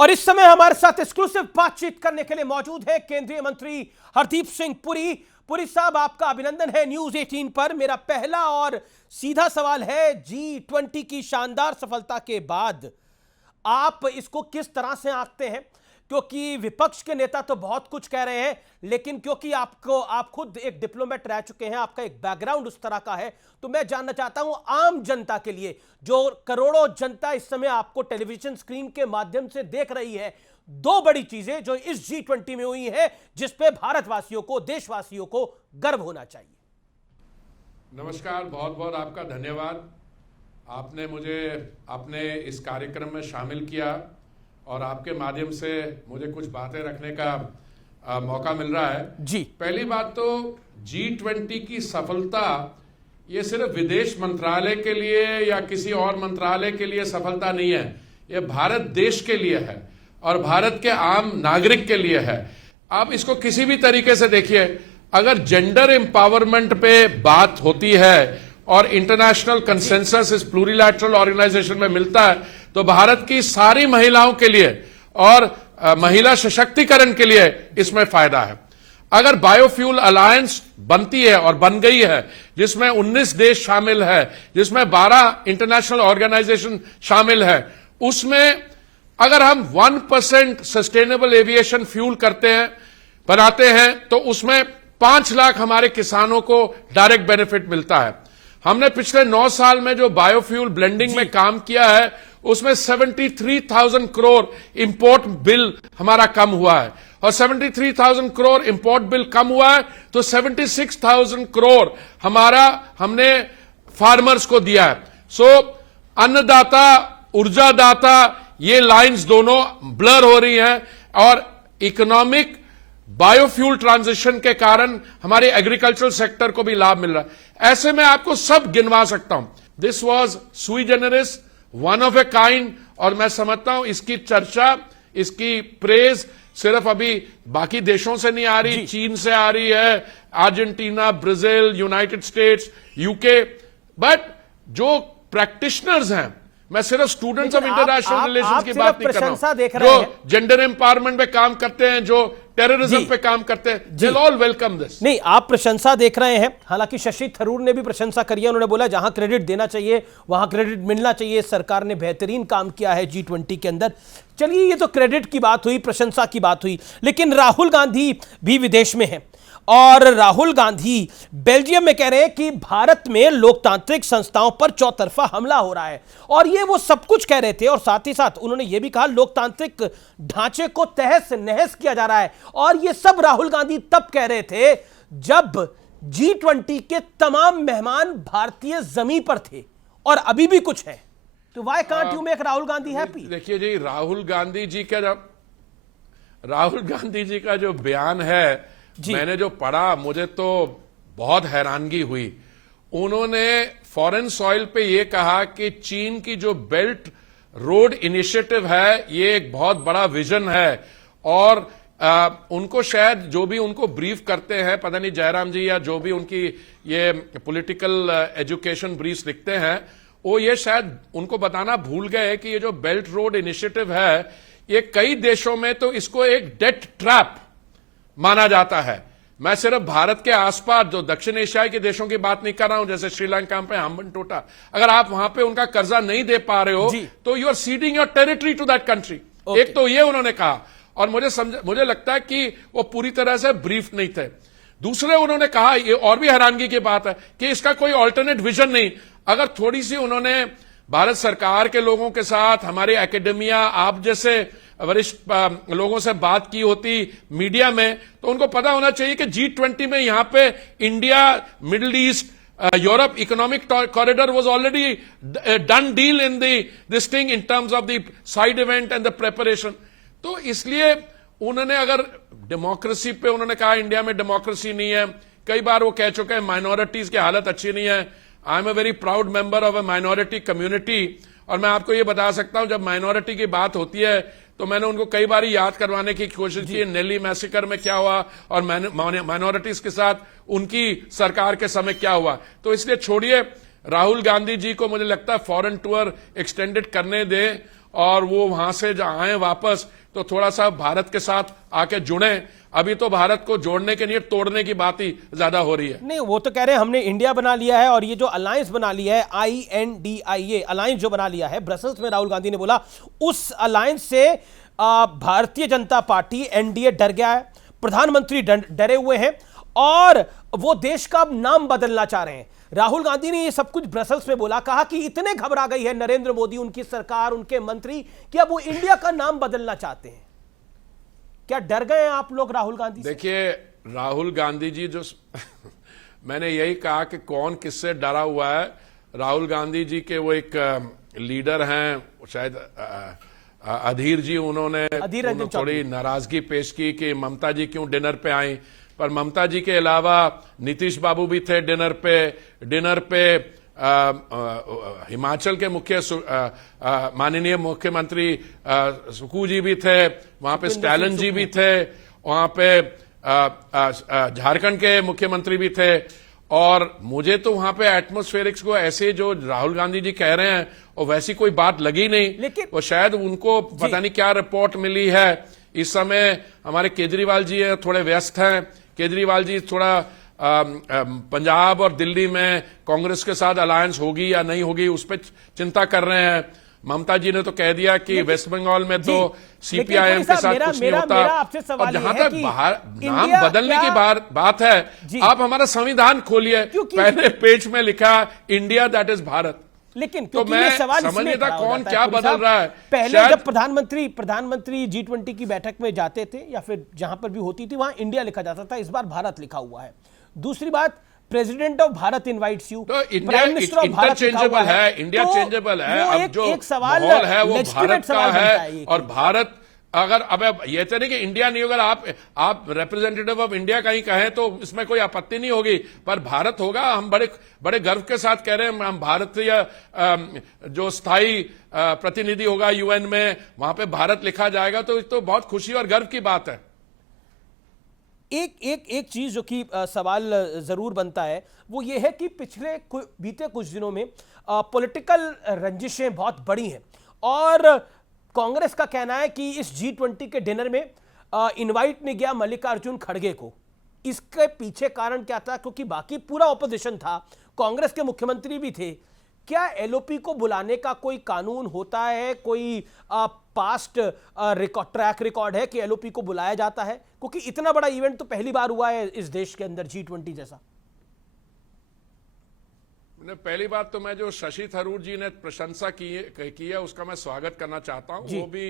और इस समय हमारे साथ एक्सक्लूसिव बातचीत करने के लिए मौजूद है केंद्रीय मंत्री हरदीप सिंह पुरी। पुरी साहब, आपका अभिनंदन है न्यूज 18 पर। मेरा पहला और सीधा सवाल है, G20 की शानदार सफलता के बाद आप इसको किस तरह से आंकते हैं? क्योंकि विपक्ष के नेता तो बहुत कुछ कह रहे हैं, लेकिन क्योंकि आप खुद एक डिप्लोमेट रह चुके हैं, आपका एक बैकग्राउंड उस तरह का है, तो मैं जानना चाहता हूं आम जनता के लिए, जो करोड़ों जनता इस समय आपको टेलीविजन स्क्रीन के माध्यम से देख रही है, दो बड़ी चीजें जो इस G20 में हुई है जिस पे भारतवासियों को, देशवासियों को गर्व होना चाहिए। नमस्कार, बहुत बहुत आपका धन्यवाद। आपने मुझे अपने इस कार्यक्रम में शामिल किया और आपके माध्यम से मुझे कुछ बातें रखने का मौका मिल रहा है जी। पहली बात तो G20 की सफलता ये सिर्फ विदेश मंत्रालय के लिए या किसी और मंत्रालय के लिए सफलता नहीं है, ये भारत देश के लिए है और भारत के आम नागरिक के लिए है। आप इसको किसी भी तरीके से देखिए, अगर जेंडर एम्पावरमेंट पे बात होती है और इंटरनेशनल कंसेंसस इस प्लूरिलैटरल ऑर्गेनाइजेशन में मिलता है, तो भारत की सारी महिलाओं के लिए और महिला सशक्तिकरण के लिए इसमें फायदा है। अगर बायोफ्यूल अलायंस बनती है और बन गई है, जिसमें 19 देश शामिल है, जिसमें 12 इंटरनेशनल ऑर्गेनाइजेशन शामिल है, उसमें अगर हम 1% सस्टेनेबल एविएशन फ्यूल करते हैं, बनाते हैं, तो उसमें 5 लाख हमारे किसानों को डायरेक्ट बेनिफिट मिलता है। हमने पिछले 9 साल में जो बायोफ्यूल ब्लेंडिंग में काम किया है, उसमें 73,000 करोड़ इंपोर्ट बिल हमारा कम हुआ है, और 73,000 करोड़ इंपोर्ट बिल कम हुआ है तो 76,000 करोड़ हमने फार्मर्स को दिया है। सो अन्नदाता, ऊर्जादाता, ये लाइंस दोनों ब्लर हो रही हैं और इकोनॉमिक बायोफ्यूल ट्रांजिशन के कारण हमारे एग्रीकल्चरल सेक्टर को भी लाभ मिल रहा है। ऐसे में आपको सब गिनवा सकता हूं। दिस वाज सुई जेनरिस, वन ऑफ ए काइंड, और मैं समझता हूं इसकी चर्चा, इसकी प्रेज सिर्फ अभी बाकी देशों से नहीं आ रही, चीन से आ रही है, Argentina, Brazil, United states, UK, but जो प्रैक्टिशनर्स हैं, मैं सिर्फ स्टूडेंट्स ऑफ इंटरनेशनल रिलेशंस की बात नहीं कर रहा हूं, जो जेंडर एम्पावरमेंट पे काम करते हैं, जो टेररिज्म पे काम करते हैं, दे ऑल वेलकम दिस। नहीं, आप प्रशंसा देख रहे हैं। हालांकि शशि थरूर ने भी प्रशंसा करी है। उन्होंने बोला जहां क्रेडिट देना चाहिए वहां क्रेडिट मिलना चाहिए, सरकार ने बेहतरीन काम किया है G20 के अंदर। चलिए, ये तो क्रेडिट की बात हुई, प्रशंसा की बात हुई, लेकिन राहुल गांधी भी विदेश में है और राहुल गांधी बेल्जियम में कह रहे हैं कि भारत में लोकतांत्रिक संस्थाओं पर चौतरफा हमला हो रहा है, और ये वो सब कुछ कह रहे थे। और साथ ही साथ उन्होंने ये भी कहा लोकतांत्रिक ढांचे को तहस नहस किया जा रहा है, और ये सब राहुल गांधी तब कह रहे थे जब G20 के तमाम मेहमान भारतीय जमीन पर थे, और अभी भी कुछ है। तो why can't you make Rahul Gandhi happy? देखिए जी, राहुल गांधी जी का जो बयान है, मैंने जो पढ़ा, मुझे तो बहुत हैरानगी हुई। उन्होंने फॉरेन सॉइल पे ये कहा कि चीन की जो बेल्ट रोड इनिशिएटिव है, ये एक बहुत बड़ा विजन है, और उनको शायद जो भी उनको ब्रीफ करते हैं, पता नहीं जयराम जी या जो भी उनकी ये पॉलिटिकल एजुकेशन ब्रीफ लिखते हैं, वो ये शायद उनको बताना भूल गए कि ये जो बेल्ट रोड इनिशिएटिव है, ये कई देशों में तो इसको एक डेट ट्रैप माना जाता है। मैं सिर्फ भारत के आसपास जो दक्षिण एशियाई के देशों की बात नहीं कर रहा हूं, जैसे श्रीलंका पे हम्बन टोटा, अगर आप वहां पे उनका कर्जा नहीं दे पा रहे हो तो you are ceding your territory to that country. एक तो ये उन्होंने कहा, और मुझे लगता है कि वो पूरी तरह से ब्रीफ नहीं थे। दूसरे उन्होंने कहा, ये और भी हैरानगी की बात है, कि इसका कोई ऑल्टरनेट विजन नहीं। अगर थोड़ी सी उन्होंने भारत सरकार के लोगों के साथ, हमारे एकेडमिया, आप जैसे वरिष्ठ लोगों से बात की होती मीडिया में, तो उनको पता होना चाहिए कि G20 में यहां पे India, middle east, Europe economic corridor was already done deal in this thing in terms of the side event and the preparation. तो इसलिए उन्होंने, अगर डेमोक्रेसी पे उन्होंने कहा इंडिया में डेमोक्रेसी नहीं है, कई बार वो कह चुके हैं माइनॉरिटीज की हालत अच्छी नहीं है। I am a very proud member of a minority community, और मैं आपको ये बता सकता हूं, जब माइनॉरिटी की बात होती है तो मैंने उनको कई बार याद करवाने की कोशिश की, नेली मैसेकर में क्या हुआ और माइनॉरिटीज के साथ उनकी सरकार के समय क्या हुआ। तो इसलिए छोड़िए, राहुल गांधी जी को मुझे लगता है फॉरेन टूर एक्सटेंडेड करने दें और वो वहां से आए वापस तो थोड़ा सा भारत के साथ आके जुड़े। अभी तो भारत को जोड़ने के लिए तोड़ने की बात ही ज्यादा हो रही है। नहीं, वो तो कह रहे हैं हमने इंडिया बना लिया है, और ये जो अलायंस बना लिया है INDIA अलायंस जो बना लिया है ब्रसल्स में, राहुल गांधी ने बोला उस अलायंस से भारतीय जनता पार्टी NDA डर गया है, प्रधानमंत्री डरे हुए हैं और वो देश का नाम बदलना चाह रहे हैं। राहुल गांधी ने ये सब कुछ ब्रसल्स में बोला, कहा कि इतने घबरा गई है नरेंद्र मोदी, उनकी सरकार, उनके मंत्री कि अब वो इंडिया का नाम बदलना चाहते हैं। क्या डर गए हैं आप लोग राहुल गांधी से? देखिए, राहुल गांधी जी जो मैंने यही कहा कि कौन किससे डरा हुआ है। राहुल गांधी जी के वो एक लीडर हैं, शायद अधीर जी, उन्होंने थोड़ी नाराजगी पेश की कि ममता जी क्यों डिनर पे आई, पर ममता जी के अलावा नीतीश बाबू भी थे डिनर पे हिमाचल के माननीय मुख्यमंत्री सुकू जी भी थे, वहां पे स्टालिन जी भी थे, वहां पे झारखंड के मुख्यमंत्री भी थे। और मुझे तो वहां पे एटमॉस्फेरिक्स को ऐसे जो राहुल गांधी जी कह रहे हैं और वैसी कोई बात लगी नहीं। लेकिन वो शायद उनको पता नहीं क्या रिपोर्ट मिली है। इस समय हमारे केजरीवाल जी थोड़े व्यस्त हैं। केजरीवाल जी थोड़ा पंजाब और दिल्ली में कांग्रेस के साथ अलायंस होगी या नहीं होगी उस पर चिंता कर रहे हैं। ममता जी ने तो कह दिया कि वेस्ट बंगाल में तो CPIM के साथ कुछ नहीं होता। और जहां तक नाम बदलने की बात है, आप हमारा संविधान खोलिए, पहले पेज में लिखा इंडिया दैट इज भारत। लेकिन तो मैं समझ नहीं था कौन क्या बदल रहा है। पहले जब प्रधानमंत्री G20 की बैठक में जाते थे या फिर जहां पर भी होती थी वहां इंडिया लिखा जाता था, इस बार भारत लिखा हुआ है। दूसरी बात, president of Bharat invites you, prime minister of Bharat interchangeable है, इंडिया चेंजेबल है। अब जो माहौल है वो भारत का है और भारत अगर अब ये तो नहीं कि इंडिया नहीं होगा, आप रिप्रेजेंटेटिव ऑफ इंडिया कहीं कहें तो इसमें कोई आपत्ति नहीं होगी, पर भारत होगा। हम बड़े गर्व के साथ कह रहे हैं हम भारतीय जो स्थायी प्रतिनिधि होगा UN में, वहां पे भारत लिखा जाएगा तो बहुत खुशी और गर्व की बात है। एक चीज जो कि सवाल जरूर बनता है वो ये है कि बीते कुछ दिनों में पॉलिटिकल रंजिशें बहुत बड़ी हैं और कांग्रेस का कहना है कि इस G20 के डिनर में इनवाइट नहीं गया मल्लिकार्जुन खड़गे को। इसके पीछे कारण क्या था? क्योंकि बाकी पूरा ऑपोजिशन था, कांग्रेस के मुख्यमंत्री भी थे। क्या LOP को बुलाने का कोई कानून होता है, कोई पास्ट ट्रैक रिकॉर्ड है कि LOP को बुलाया जाता है? क्योंकि इतना बड़ा इवेंट तो पहली बार हुआ है इस देश के अंदर G20 जैसा। पहली बात तो मैं जो शशि थरूर जी ने प्रशंसा की है उसका मैं स्वागत करना चाहता हूं। वो भी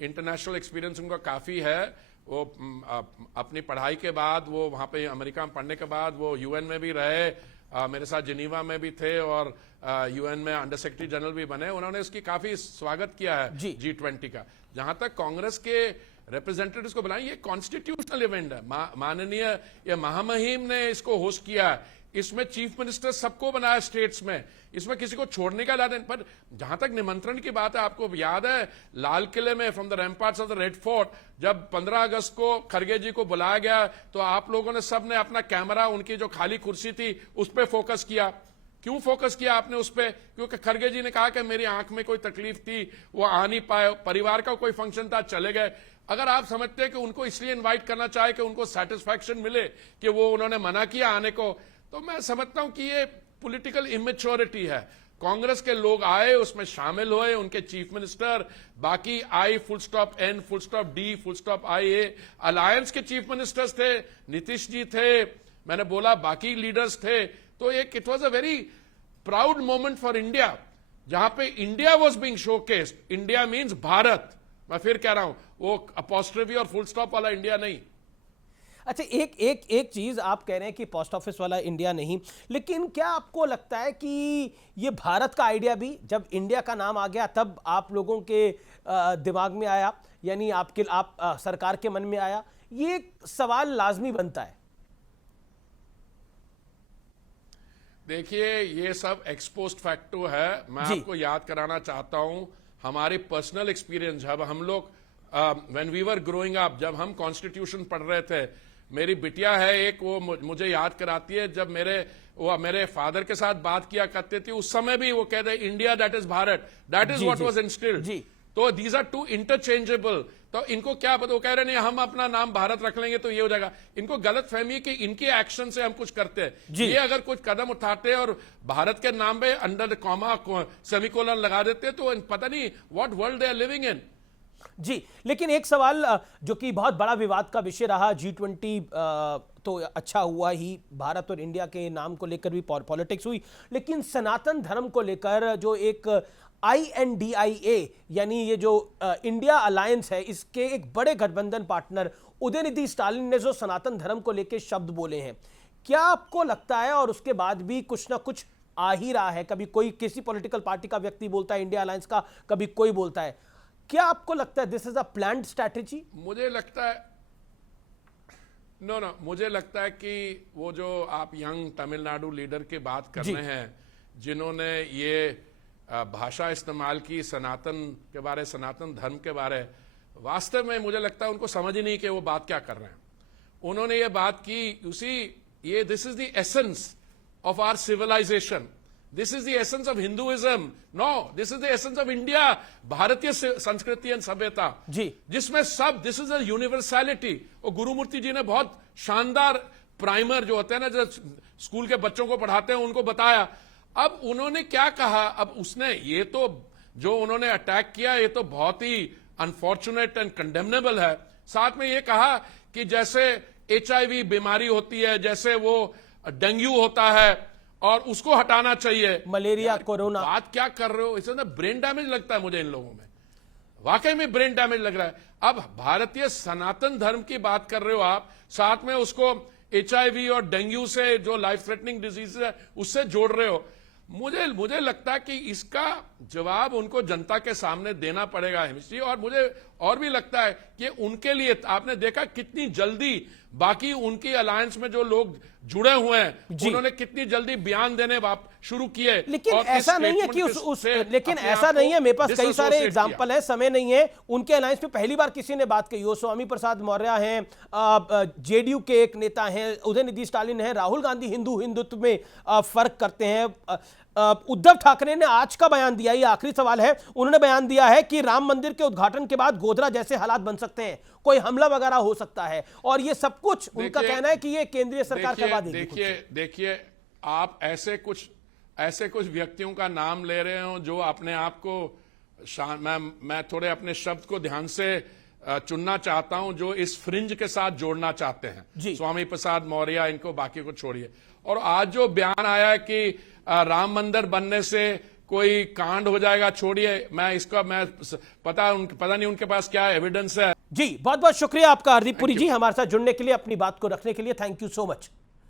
इंटरनेशनल एक्सपीरियंस उनका काफी है। वो अपनी पढ़ाई के बाद, वो वहां पे अमेरिका में पढ़ने के बाद वो UN में भी रहे, मेरे साथ जिनीवा में भी थे और UN में अंडर सेक्रेटरी जनरल भी बने। उन्होंने इसकी काफी स्वागत किया है G20 का। जहां तक कांग्रेस के रिप्रेजेंटेटिव्स को बुलाएं, ये कॉन्स्टिट्यूशनल इवेंट है। माननीय ये महामहिम ने इसको होस्ट किया है। इसमें चीफ मिनिस्टर सबको बनाया स्टेट्स में, इसमें किसी को छोड़ने का लाद। पर जहां तक निमंत्रण की बात है, आपको याद है लाल किले में from the ramparts of the Red Fort जब 15 अगस्त को खड़गे जी को बुलाया गया तो आप लोगों ने सबने अपना कैमरा उनकी जो खाली कुर्सी थी उस पर फोकस किया। क्यों फोकस किया आपने उस पर? क्योंकि खड़गे जी ने कहा कि मेरी आंख में कोई तकलीफ थी, वो आ नहीं पाए, परिवार का कोई फंक्शन था, चले गए। अगर आप समझते हैं कि उनको इसलिए इन्वाइट करना चाहे कि उनको सेटिस्फैक्शन मिले कि वो उन्होंने मना किया आने को, तो मैं समझता हूं कि ये पॉलिटिकल इमेच्योरिटी है। कांग्रेस के लोग आए, उसमें शामिल हुए, उनके चीफ मिनिस्टर, बाकी I full stop N full stop D full stop IA alliance के चीफ मिनिस्टर्स थे, नीतीश जी थे, मैंने बोला बाकी लीडर्स थे। तो एक it was a very proud moment for India, जहां पे India was being showcased. India means Bharat. मैं फिर कह रहा हूं, वो अपॉस्ट्रोफी और फुल स्टॉप वाला इंडिया नहीं। अच्छा, एक चीज आप कह रहे हैं कि पोस्ट ऑफिस वाला इंडिया नहीं, लेकिन क्या आपको लगता है कि ये भारत का आइडिया भी जब इंडिया का नाम आ गया तब आप लोगों के दिमाग में आया, यानी आप सरकार के मन में आया? ये सवाल लाजमी बनता है। देखिए, ये सब एक्सपोस्ट फैक्टो है। मैं आपको याद कराना चाहता हूं हमारे पर्सनल एक्सपीरियंस। जब हम लोग when we were growing up, जब हम कॉन्स्टिट्यूशन पढ़ रहे थे, मेरी बिटिया है एक, वो मुझे याद कराती है जब मेरे फादर के साथ बात किया करते थे, उस समय भी वो कहते India that is Bharat, that is what was instilled. तो दीज आर टू इंटरचेंजेबल। तो इनको क्या पता, वो कह रहे नहीं हम अपना नाम भारत रख लेंगे तो ये हो जाएगा। इनको गलत फहमी है कि इनके एक्शन से हम कुछ करते हैं। ये अगर कुछ कदम उठाते हैं और भारत के नाम पे अंडर कॉमा सेमीकोलन लगा देते हैं तो पता नहीं what world they are living in. जी, लेकिन एक सवाल जो कि बहुत बड़ा विवाद का विषय रहा, G20 तो अच्छा हुआ ही, भारत और इंडिया के नाम को लेकर भी पॉलिटिक्स हुई, लेकिन सनातन धर्म को लेकर जो एक INDIA यानी ये जो इंडिया अलायंस है, इसके एक बड़े गठबंधन पार्टनर उदयनिधि स्टालिन ने जो सनातन धर्म को लेकर शब्द बोले हैं, क्या आपको लगता है, और उसके बाद भी कुछ ना कुछ आ ही रहा है, कभी कोई किसी पॉलिटिकल पार्टी का व्यक्ति बोलता है इंडिया अलायंस का, कभी कोई बोलता है, क्या आपको लगता है this is a planned strategy? मुझे लगता है नो, मुझे लगता है कि वो जो आप यंग तमिलनाडु लीडर की बात कर रहे हैं, जिन्होंने ये भाषा इस्तेमाल की सनातन के बारे, सनातन धर्म के बारे, वास्तव में मुझे लगता है उनको समझ ही नहीं कि वो बात क्या कर रहे हैं। उन्होंने ये बात की, यू सी, ये this is the essence of our civilisation, this is the essence of Hinduism, no this is the essence of India, भारतीय संस्कृति एंड सभ्यता जी, जिसमें सब, दिस इज अ यूनिवर्सैलिटी। और गुरुमूर्ति जी ने बहुत शानदार प्राइमर जो होते हैं ना, जो स्कूल के बच्चों को पढ़ाते हैं, उनको बताया। अब उन्होंने क्या कहा, अब उसने ये तो जो उन्होंने अटैक किया ये तो बहुत ही अनफॉर्चुनेट एंड कंडेमनेबल है। साथ में ये कहा कि जैसे HIV बीमारी होती है, जैसे वो डेंगू होता है और उसको हटाना चाहिए, मलेरिया, कोरोना, बात क्या कर रहे हो? इससे ना ब्रेन डैमेज लगता है मुझे इन लोगों में, वाकई में ब्रेन डैमेज लग रहा है। अब भारतीय सनातन धर्म की बात कर रहे हो आप, साथ में उसको HIV और डेंगू से जो लाइफ थ्रेटनिंग डिजीज है उससे जोड़ रहे हो। मुझे लगता है कि इसका जवाब उनको जनता के सामने देना पड़ेगा हिमश्री। और मुझे और भी लगता है कि उनके लिए आपने देखा कितनी जल्दी बाकी उनकी अलायंस में जो लोग जुड़े हुए हैं उन्होंने कितनी जल्दी बयान देने शुरू किए। लेकिन ऐसा नहीं है कि लेकिन ऐसा नहीं है, मेरे पास कई सारे एग्जांपल है, समय नहीं है। उनके अलायंस पे पहली बार किसी ने बात कही हो, स्वामी प्रसाद मौर्य हैं, JDU के एक नेता हैं, उदयनिधि स्टालिन हैं, राहुल गांधी हिंदुत्व में फर्क करते हैं, उद्धव ठाकरे ने आज का बयान दिया, ये आखिरी सवाल है, उन्होंने बयान दिया है कि राम मंदिर के उद्घाटन के बाद गोधरा जैसे हालात बन सकते हैं, कोई हमला वगैरह हो सकता है, और ये सब कुछ उनका कहना है कि ये केंद्रीय सरकार करवा देगी। देखिए आप ऐसे कुछ व्यक्तियों का नाम ले रहे हो जो अपने आप को, मैं थोड़े अपने शब्द को ध्यान से चुनना चाहता हूं, जो इस फ्रिंज के साथ जोड़ना चाहते हैं, स्वामी प्रसाद मौर्य, इनको बाकी को छोड़िए। और आज जो बयान आया है कि राम मंदिर बनने से कोई कांड हो जाएगा, छोड़िए, मैं पता नहीं उनके पास क्या एविडेंस है। जी, बहुत बहुत शुक्रिया आपका हरदीप पुरी जी, हमारे साथ जुड़ने के लिए, अपनी बात को रखने के लिए, थैंक यू सो मच।